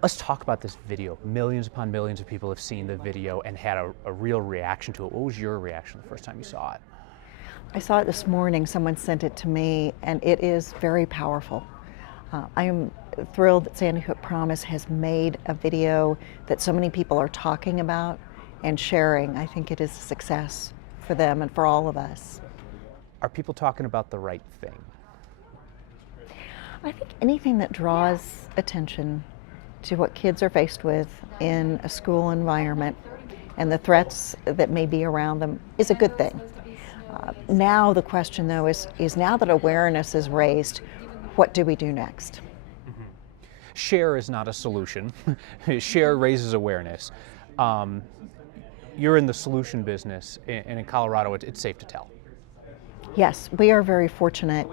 Let's talk about this video. Millions upon millions of people have seen the video and had a real reaction to it. What was your reaction the first time you saw it? I saw it this morning. Someone sent it to me, and it is very powerful. I am thrilled that Sandy Hook Promise has made a video that so many people are talking about and sharing. I think it is a success for them and for all of us. Are people talking about the right thing? I think anything that draws attention to what kids are faced with in a school environment and the threats that may be around them is a good thing. Now the question, though, is now that awareness is raised, what do we do next? Share is not a solution. Share raises awareness. You're in the solution business, and in Colorado, it's safe to tell. Yes, we are very fortunate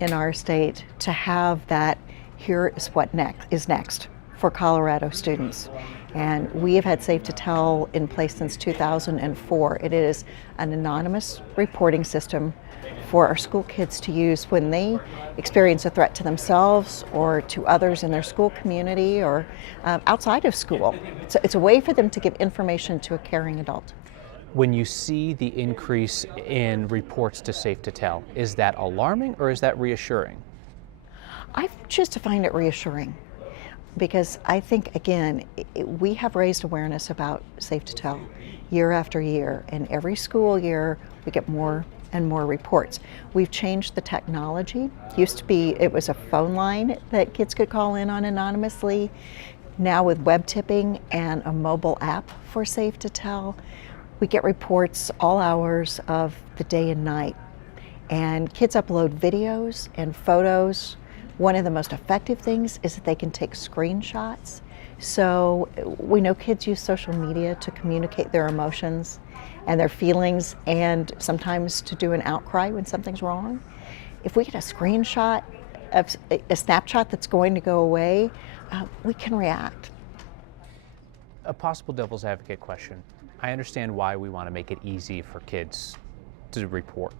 in our state to have that here is what is next for Colorado students. And we have had Safe to Tell in place since 2004. It is an anonymous reporting system for our school kids to use when they experience a threat to themselves or to others in their school community or outside of school. So it's a way for them to give information to a caring adult. When you see the increase in reports to Safe to Tell, is that alarming or is that reassuring? I choose to find it reassuring because I think, again, we have raised awareness about Safe to Tell year after year, and every school year we get more and more reports. We've changed the technology. Used to be, it was a phone line that kids could call in on anonymously. Now with web tipping and a mobile app for Safe to Tell, we get reports all hours of the day and night. And kids upload videos and photos. One of the most effective things is that they can take screenshots. So we know kids use social media to communicate their emotions and their feelings, and sometimes to do an outcry when something's wrong. If we get a screenshot of a snapshot that's going to go away, we can react. A possible devil's advocate question. I understand why we want to make it easy for kids to report.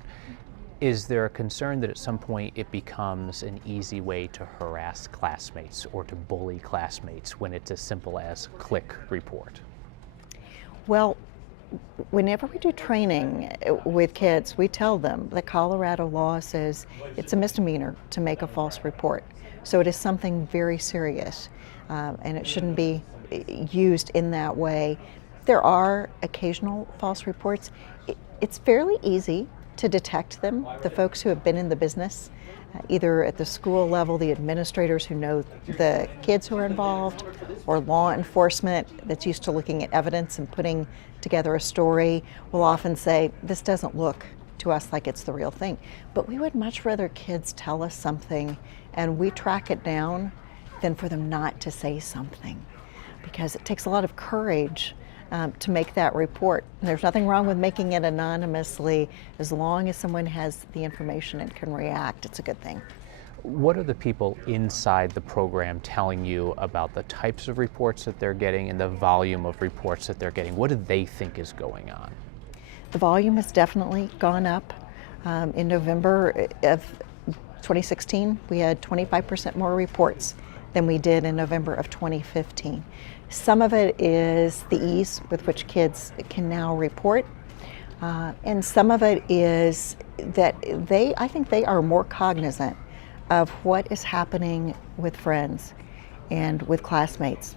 Is there a concern that at some point it becomes an easy way to harass classmates or to bully classmates when it's as simple as click report? Well, whenever we do training with kids, we tell them that Colorado law says it's a misdemeanor to make a false report. So it is something very serious, and it shouldn't be used in that way. There are occasional false reports. It's fairly easy to detect them. The folks who have been in the business, either at the school level, the administrators who know the kids who are involved, or law enforcement that's used to looking at evidence and putting together a story, will often say, this doesn't look to us like it's the real thing. But we would much rather kids tell us something and we track it down than for them not to say something, because it takes a lot of courage to make that report. And there's nothing wrong with making it anonymously as long as someone has the information and can react. It's a good thing. What are the people inside the program telling you about the types of reports that they're getting and the volume of reports that they're getting? What do they think is going on? The volume has definitely gone up. In November of 2016, we had 25% more reports than we did in November of 2015. Some of it is the ease with which kids can now report, and some of it is that I think they are more cognizant of what is happening with friends and with classmates.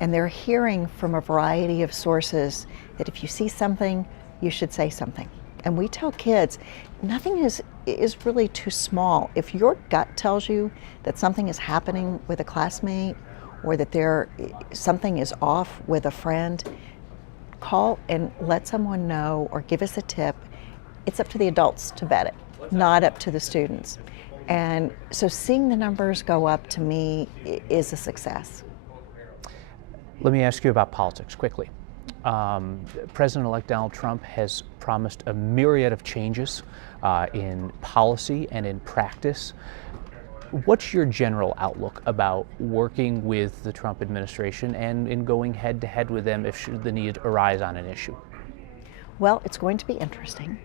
And they're hearing from a variety of sources that if you see something, you should say something. And we tell kids, nothing is really too small. If your gut tells you that something is happening with a classmate or that something is off with a friend, call and let someone know or give us a tip. It's up to the adults to vet it, not up to the students. And so seeing the numbers go up, to me, is a success. Let me ask you about politics quickly. President-elect Donald Trump has promised a myriad of changes in policy and in practice. What's your general outlook about working with the Trump administration and in going head-to-head with them if should the need arise on an issue? Well, it's going to be interesting.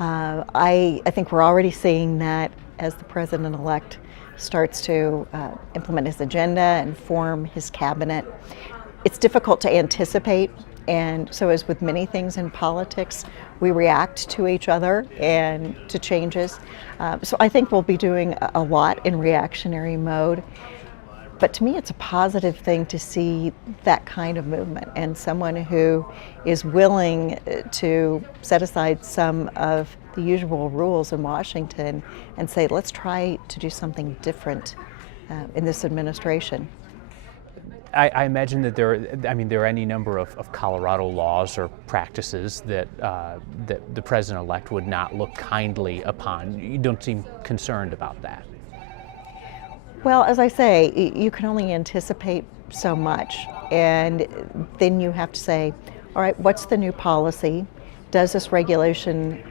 I think we're already seeing that as the president-elect starts to implement his agenda and form his cabinet. It's difficult to anticipate, and so as with many things in politics, we react to each other and to changes. So I think we'll be doing a lot in reactionary mode. But to me, it's a positive thing to see that kind of movement and someone who is willing to set aside some of the usual rules in Washington and say, let's try to do something different in this administration. I imagine that there are any number of Colorado laws or practices that that the president-elect would not look kindly upon. You don't seem concerned about that. Well, as I say, you can only anticipate so much, and then you have to say, all right, what's the new policy? Does this regulation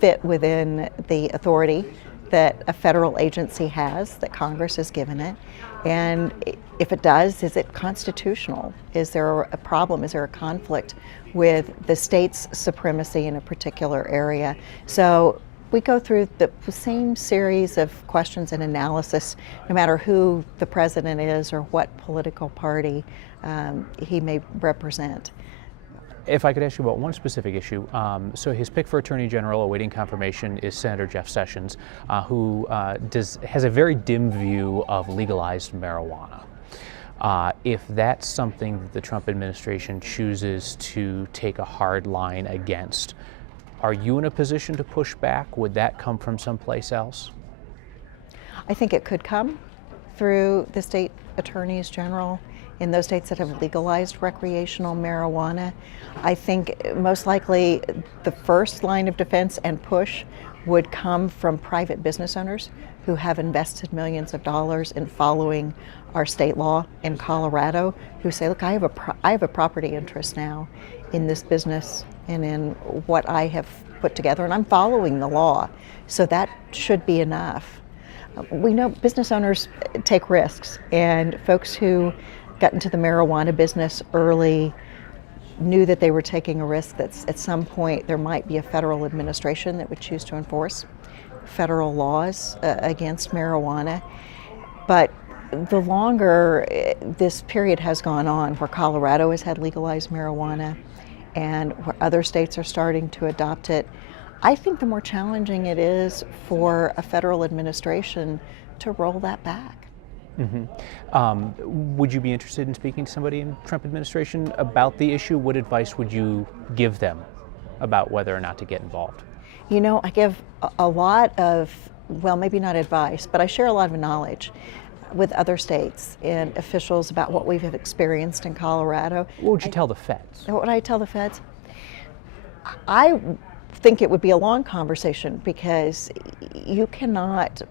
fit within the authority that a federal agency has, that Congress has given it? And if it does, is it constitutional? Is there a problem? Is there a conflict with the state's supremacy in a particular area? So we go through the same series of questions and analysis, no matter who the president is or what political party he may represent. If I could ask you about one specific issue, so his pick for Attorney General awaiting confirmation is Senator Jeff Sessions, who has a very dim view of legalized marijuana. If that's something that the Trump administration chooses to take a hard line against, are you in a position to push back? Would that come from someplace else? I think it could come through the state attorneys general in those states that have legalized recreational marijuana. I think most likely the first line of defense and push would come from private business owners who have invested millions of dollars in following our state law in Colorado, who say, look, I have a property interest now in this business and in what I have put together, and I'm following the law. So that should be enough. We know business owners take risks, and folks who got into the marijuana business early knew that they were taking a risk that at some point there might be a federal administration that would choose to enforce federal laws against marijuana. But the longer this period has gone on, where Colorado has had legalized marijuana and where other states are starting to adopt it, I think the more challenging it is for a federal administration to roll that back. Mm-hmm. Would you be interested in speaking to somebody in the Trump administration about the issue? What advice would you give them about whether or not to get involved? You know, I give a lot of, well, maybe not advice, but I share a lot of knowledge with other states and officials about what we've experienced in Colorado. What would you tell the feds? What would I tell the feds? I think it would be a long conversation, because you cannot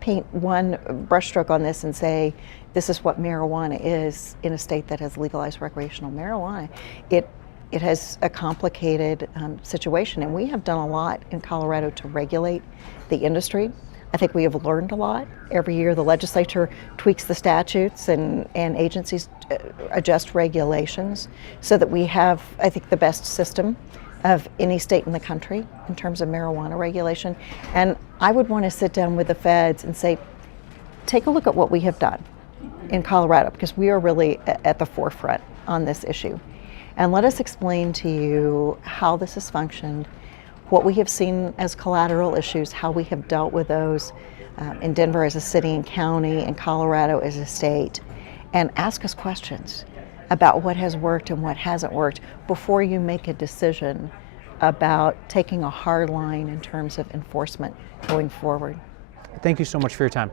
paint one brushstroke on this and say this is what marijuana is in a state that has legalized recreational marijuana. It has a complicated situation, and we have done a lot in Colorado to regulate the industry. I think we have learned a lot. Every year the legislature tweaks the statutes and agencies adjust regulations so that we have, I think, the best system of any state in the country in terms of marijuana regulation. And I would want to sit down with the feds and say, take a look at what we have done in Colorado, because we are really at the forefront on this issue. And let us explain to you how this has functioned, what we have seen as collateral issues, how we have dealt with those in Denver as a city and county, and Colorado as a state, and ask us questions about what has worked and what hasn't worked before you make a decision about taking a hard line in terms of enforcement going forward. Thank you so much for your time.